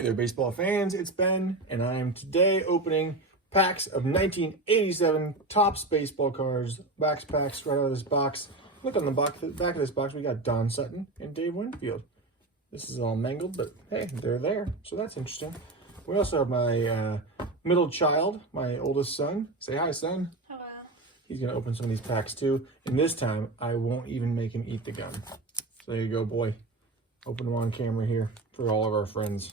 Hey there, baseball fans. It's Ben, and I am today opening packs of 1987 Topps baseball cards. Packs right out of this box. Look on the back of this box. We got Don Sutton and Dave Winfield. This is all mangled, but hey, they're there, so that's interesting. We also have my middle child, my oldest son. Say hi, son. Hello. He's gonna open some of these packs too, and this time I won't even make him eat the gum. So there you go, boy. Open them on camera here for all of our friends.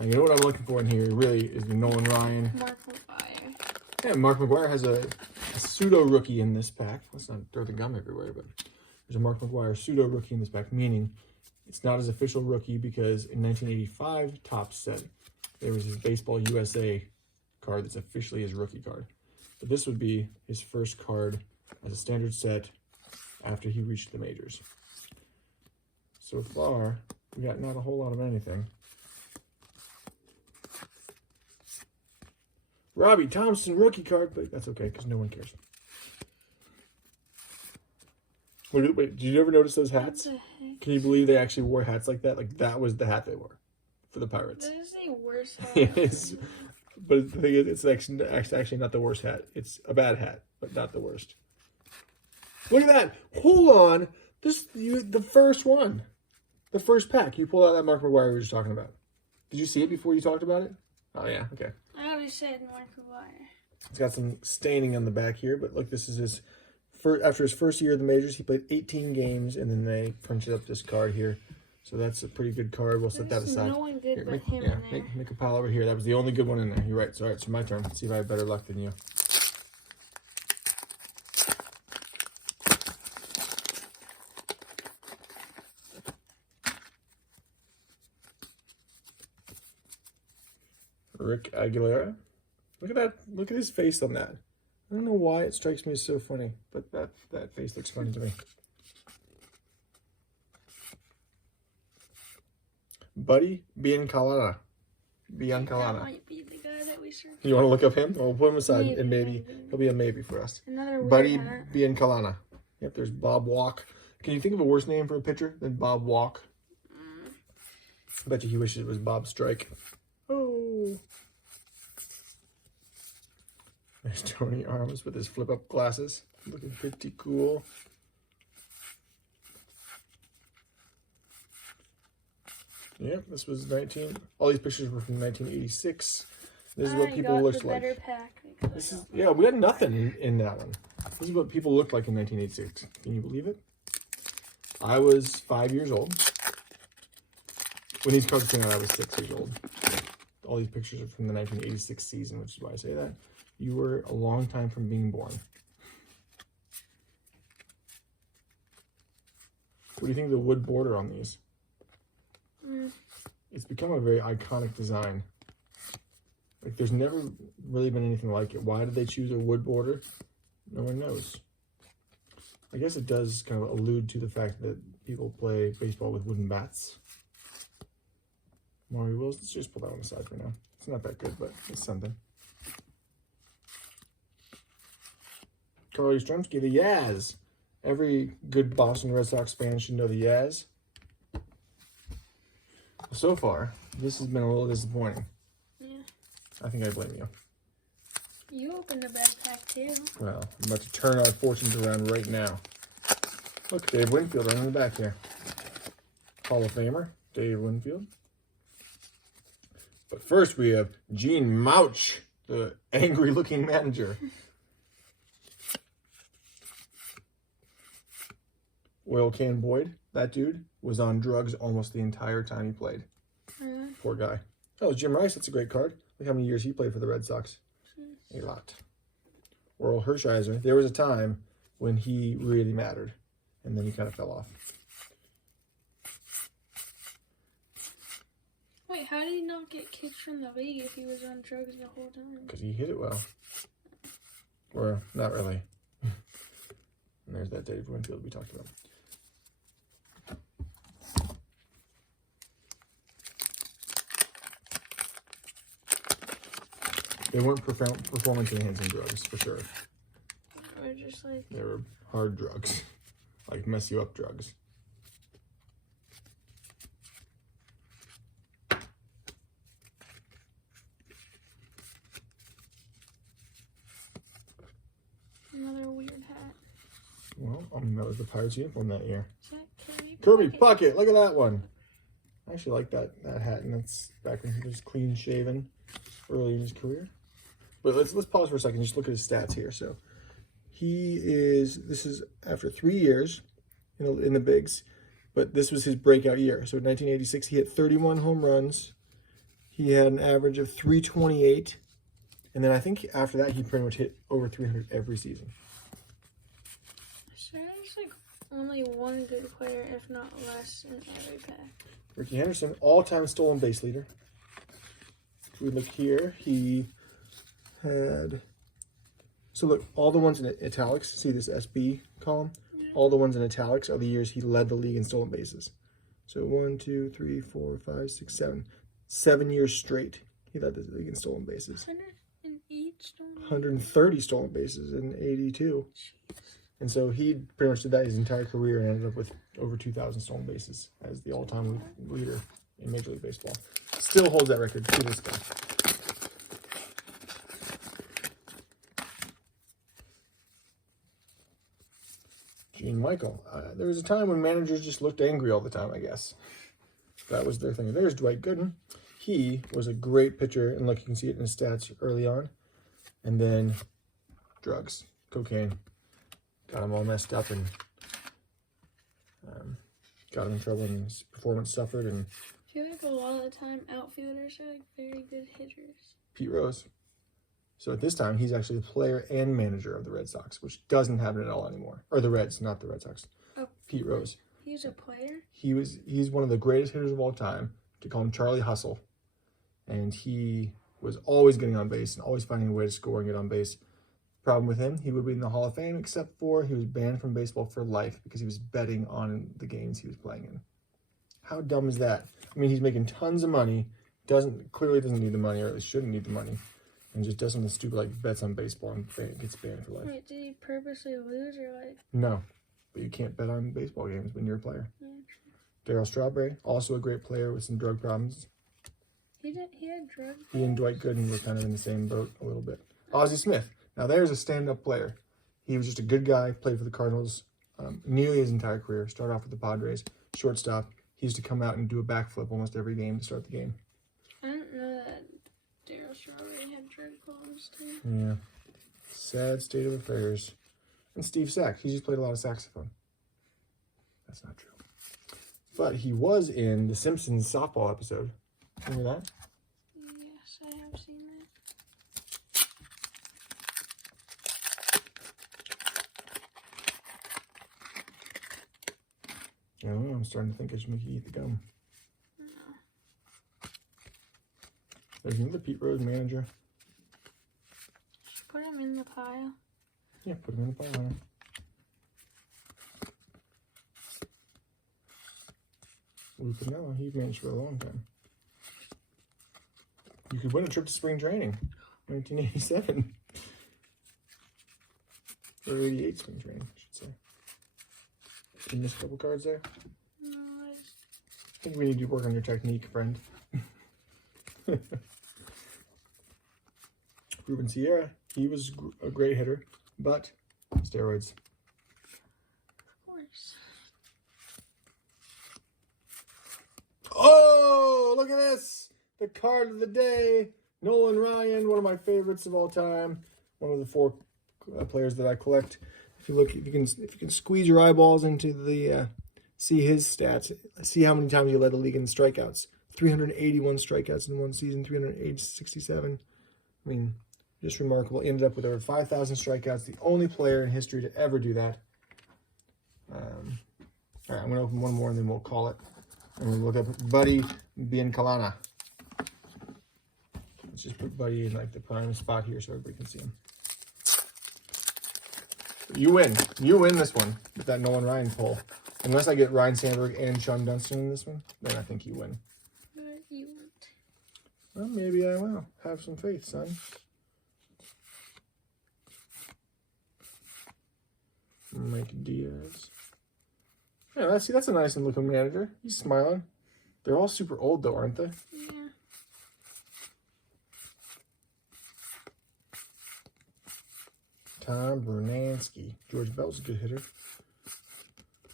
And you know what I'm looking for in here really is the Nolan Ryan. Mark McGwire. Yeah, Mark McGwire has a pseudo rookie in this pack. Let's not throw the gum everywhere, but there's a Mark McGwire pseudo rookie in this pack, meaning it's not his official rookie because in 1985, Topps said there was his Baseball USA card that's officially his rookie card. But this would be his first card as a standard set after he reached the majors. So far, we got not a whole lot of anything. Robbie Thompson rookie card, but that's okay because no one cares. Wait, did you ever notice those hats? What the heck? Can you believe they actually wore hats like that? Like that was the hat they wore for the Pirates. That is the worst hat. It is, but the thing is, it's actually not the worst hat. It's a bad hat, but not the worst. Look at that! Hold on, the first one, the first pack. You pulled out that Mark McGwire we were just talking about. Did you see it before you talked about it? Oh yeah, okay. I already said Mark McGwire. It's got some staining on the back here, but look, this is his after his first year of the majors. He played 18 games, and then they printed up this card here. So that's a pretty good card. We'll set that aside. No one good Here, but make, him yeah, in there. make a pile over here. That was the only good one in there. You're right. So, all right, so my turn. Let's see if I have better luck than you. Rick Aguilera. Look at that. Look at his face on that. I don't know why it strikes me as so funny, but that face looks funny to me. Buddy Biancalana. That might be the guy that we searched. You want to look up him? We'll put him aside, and maybe he'll be a maybe for us. Another weird Buddy hat. Biancalana. Yep, there's Bob Walk. Can you think of a worse name for a pitcher than Bob Walk? I bet you he wishes it was Bob Strike. Oh. There's Tony Arms with his flip-up glasses. Looking pretty cool. Yep, this was all these pictures were from 1986. This is what people looked like. Better pack Yeah, we had nothing in that one. This is what people looked like in 1986. Can you believe it? I was 5 years old. When these cards came out, I was 6 years old. All these pictures are from the 1986 season, which is why I say that. You were a long time from being born. What do you think of the wood border on these? It's become a very iconic design. Like, there's never really been anything like it. Why did they choose a wood border? No one knows. I guess it does kind of allude to the fact that people play baseball with wooden bats. Maury Wills, let's just pull that one aside for now. It's not that good, but it's something. Carly Strumsky, the Yaz. Every good Boston Red Sox fan should know the Yaz. So far, this has been a little disappointing. Yeah. I think I blame you. You opened a bad pack too. Well, I'm about to turn our fortunes around right now. Look, Dave Winfield right in the back here. Hall of Famer, Dave Winfield. But first we have Gene Mouch, the angry-looking manager. Oil Can Boyd, that dude, was on drugs almost the entire time he played. Poor guy. Oh, Jim Rice, that's a great card. Look how many years he played for the Red Sox. A lot. Oral Hershiser, there was a time when he really mattered, and then he kind of fell off. Wait, how did he not get kicked from the league if he was on drugs the whole time? Because he hit it well. Or, not really. And there's that Dave Winfield we talked about. They weren't performance-enhancing drugs, for sure. Or just like... They were hard drugs. Like, mess you up drugs. That was the Pirates uniform that year. Is that Kirby Puckett. Look at that one. I actually like that hat, and that's back when he was clean shaven early in his career. But let's pause for a second. Just look at his stats here. So this is after 3 years in the bigs, but this was his breakout year. So in 1986, he hit 31 home runs. He had an average of 328, and then I think after that he pretty much hit over 300 every season. So there's like only one good player, if not less, in every pack. Ricky Henderson, all-time stolen base leader. If we look here, he had... So look, all the ones in italics, see this SB column? Yeah. All the ones in italics are the years he led the league in stolen bases. So 1, 2, 3, 4, 5, 6, 7. 7 years straight, he led the league in stolen bases. 108 stolen bases? 130 stolen bases in 82. Jeez. And so he pretty much did that his entire career and ended up with over 2,000 stolen bases as the all-time leader in Major League Baseball. Still holds that record to this day. Gene Michael. There was a time when managers just looked angry all the time, I guess. That was their thing. There's Dwight Gooden. He was a great pitcher, and look, you can see it in his stats early on. And then drugs, cocaine. Got him all messed up and got him in trouble, and his performance suffered. And I feel like a lot of the time outfielders are like very good hitters. Pete Rose. So at this time, he's actually the player and manager of the Red Sox, which doesn't happen at all anymore. Or the Reds, not the Red Sox. Oh, Pete Rose. He's a player? He's one of the greatest hitters of all time. To call him Charlie Hustle. And he was always getting on base and always finding a way to score and get on base. Problem with him, he would be in the Hall of Fame, except for he was banned from baseball for life because he was betting on the games he was playing in. How dumb is that? I mean, he's making tons of money, clearly doesn't need the money, or at least shouldn't need the money, and just does something stupid like bets on baseball and gets banned for life. Wait, did he purposely lose or like? No, but you can't bet on baseball games when you're a player. Yeah, Darryl Strawberry, also a great player with some drug problems. He had drug problems? He and Dwight Gooden were kind of in the same boat a little bit. Ozzie Smith. Now, there's a stand-up player. He was just a good guy, played for the Cardinals nearly his entire career. Started off with the Padres, shortstop. He used to come out and do a backflip almost every game to start the game. I didn't know that Darryl Strawberry had drug problems, too. Yeah. Sad state of affairs. And Steve Sack. He just played a lot of saxophone. That's not true. But he was in the Simpsons softball episode. Remember that? Yes, I have seen that. I don't know. I'm starting to think I should make you eat the gum. No. There's another Pete Rose manager. Just put him in the pile. Yeah, put him in the pile. Honey. Lou Piniella, he managed for a long time. You could win a trip to spring training. 1987. Or 88 spring training, I should say. Did you miss a couple cards there? No, I think we need to work on your technique, friend. Ruben Sierra, he was a great hitter, but steroids. Of course. Oh, look at this! The card of the day. Nolan Ryan, one of my favorites of all time. One of the 4 players that I collect. If you can squeeze your eyeballs into the see his stats, see how many times he led the league in strikeouts. 381 strikeouts in one season, 367. I mean, just remarkable. Ended up with over 5,000 strikeouts. The only player in history to ever do that. All right, I'm going to open one more and then we'll call it. And we'll look up Buddy Biancalana. Let's just put Buddy in like the prime spot here so everybody can see him. You win. You win this one with that Nolan Ryan poll. Unless I get Ryan Sandberg and Sean Dunston in this one, then I think you win. But you won't. Well, maybe I will. Have some faith, son. Mike Diaz. Yeah, that's a nice looking manager. He's smiling. They're all super old though, aren't they? Yeah. Tom Brunansky. George Bell's a good hitter.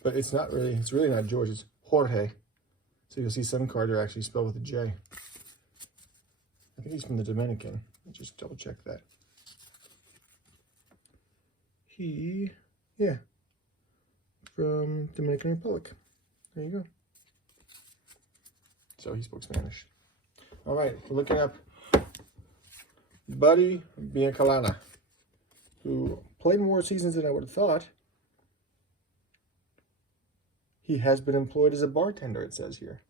But it's not really, it's really not George, it's Jorge. So you'll see some cards are actually spelled with a J. I think he's from the Dominican. Let's just double check that. Yeah, from Dominican Republic. There you go. So he spoke Spanish. All right, we're looking up Buddy Biancalana, who played more seasons than I would have thought. He has been employed as a bartender, it says here.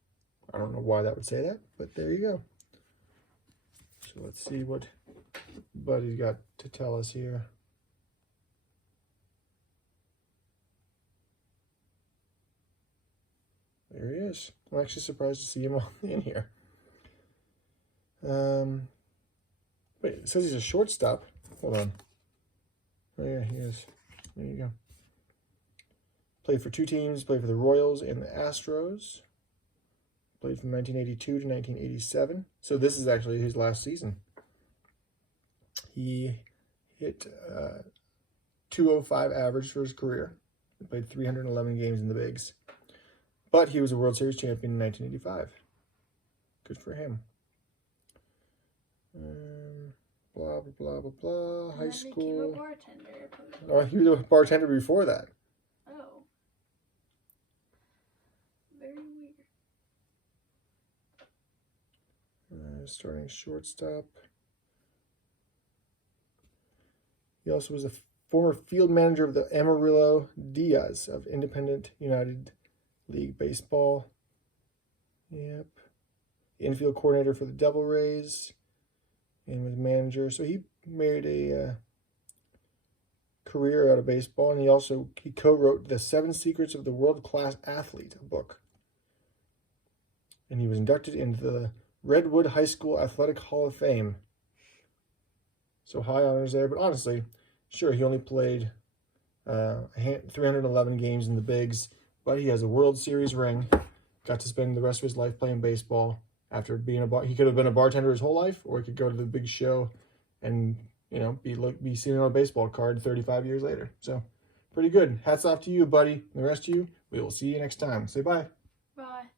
I don't know why that would say that, but there you go. So let's see what Buddy's got to tell us here. There he is. I'm actually surprised to see him in here. Wait, it says he's a shortstop. Hold on. Oh yeah, he is. There you go. Played for 2 teams. Played for the Royals and the Astros. Played from 1982 to 1987. So this is actually his last season. He hit 205 average for his career. He played 311 games in the bigs. But he was a World Series champion in 1985. Good for him. Blah, blah, blah, blah, blah. High school. Became a bartender. Oh, he was a bartender before that. Oh. Very weird. Starting shortstop. He also was a former field manager of the Amarillo Diaz of Independent United League Baseball. Yep. Infield coordinator for the Devil Rays. And was manager. So he made a career out of baseball. And he co-wrote The 7 Secrets of the World-Class Athlete, a book. And he was inducted into the Redwood High School Athletic Hall of Fame. So high honors there. But honestly, sure, he only played 311 games in the bigs. But he has a World Series ring. Got to spend the rest of his life playing baseball. After being he could have been a bartender his whole life, or he could go to the big show and, you know, be seen on a baseball card 35 years later. So pretty good. Hats off to you, buddy. And the rest of you, we will see you next time. Say bye. Bye.